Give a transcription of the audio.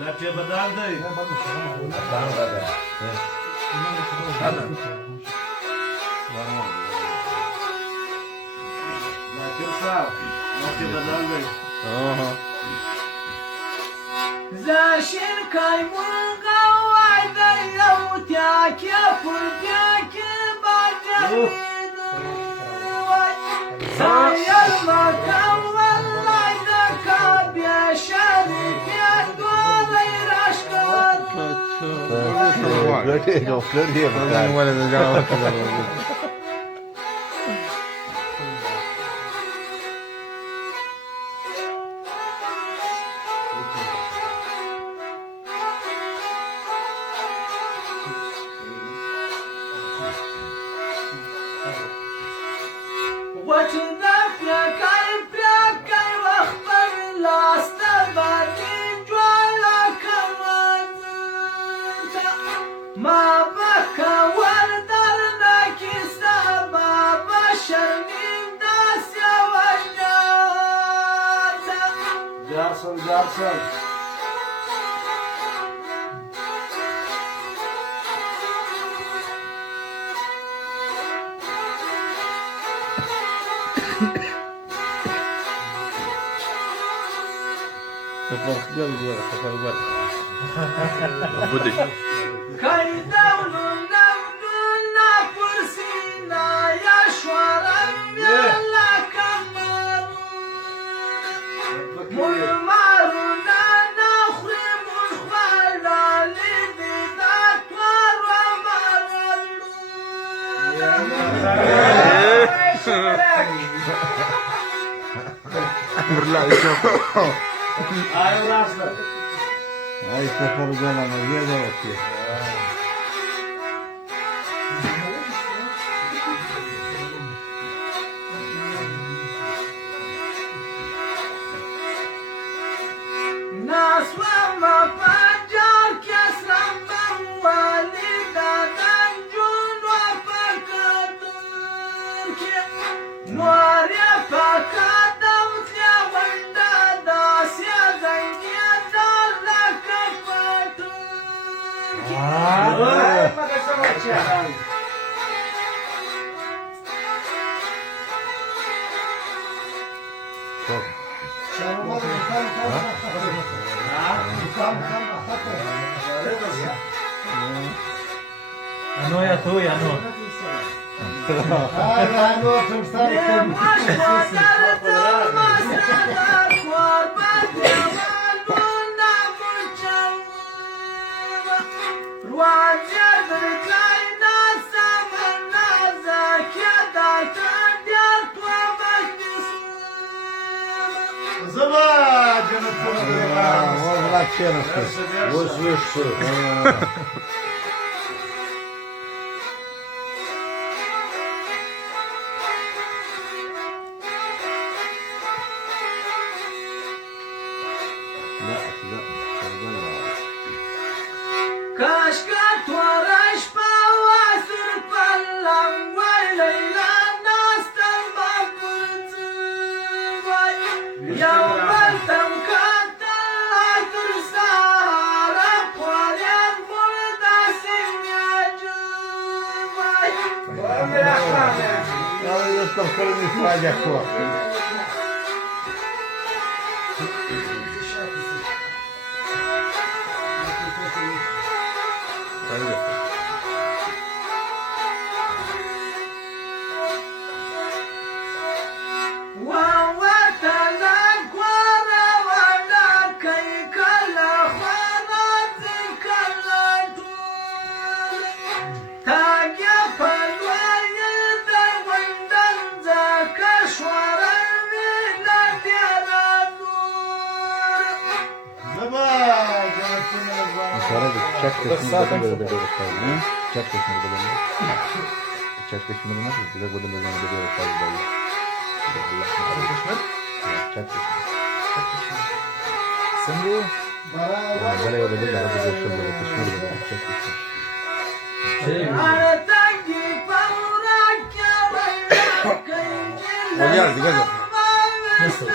लाचे बदल दे लाचे बदल दे زاشر کای مرغا وای در یو تیاکی پر تیاکی باجر وای سایل مکم والای دکا بیشاری پیان دولی رشکر Gördü, yoklar diye bakar. وتنا فيكاي واخبر لاست بعدين جوالا كمان ما بكى وردنا كيسا ما بشر من داس يا وجاتا جارسون جارسون كاي دولنا بدنا فرسينا يا شوارم يلا كمان مرمارنا نخري مخوالا لبدات ورمارنا Ayo rasta Ay, sefer gelen o yerde bakıyor. ناس وما فجر كسرم والدا دنجون وفكدر نور يفكدم يا ولدا داس يا زنجي دلك فتر ما كسبت يا Çok. Ano ya tu ya no. Vallahi çenesi. Вышвышься. Kaşka tuaraş pavasır pallam vay leyla nastan bakıtı vay yavrum tam kattalar sahara polen burada simyacı vay Ya yostam kırmızı ifade bu. Sonra da çak taşını da böyle gösterdi. Çak taşını da böyle. Çak taşını da nasıl? Bize burada böyle gösterdi. Çak taşını. Sen bu Böyle yolda bir daha bir yaşam böyle taşını da çak taşını. şey Oynar, güzel. Nasıl?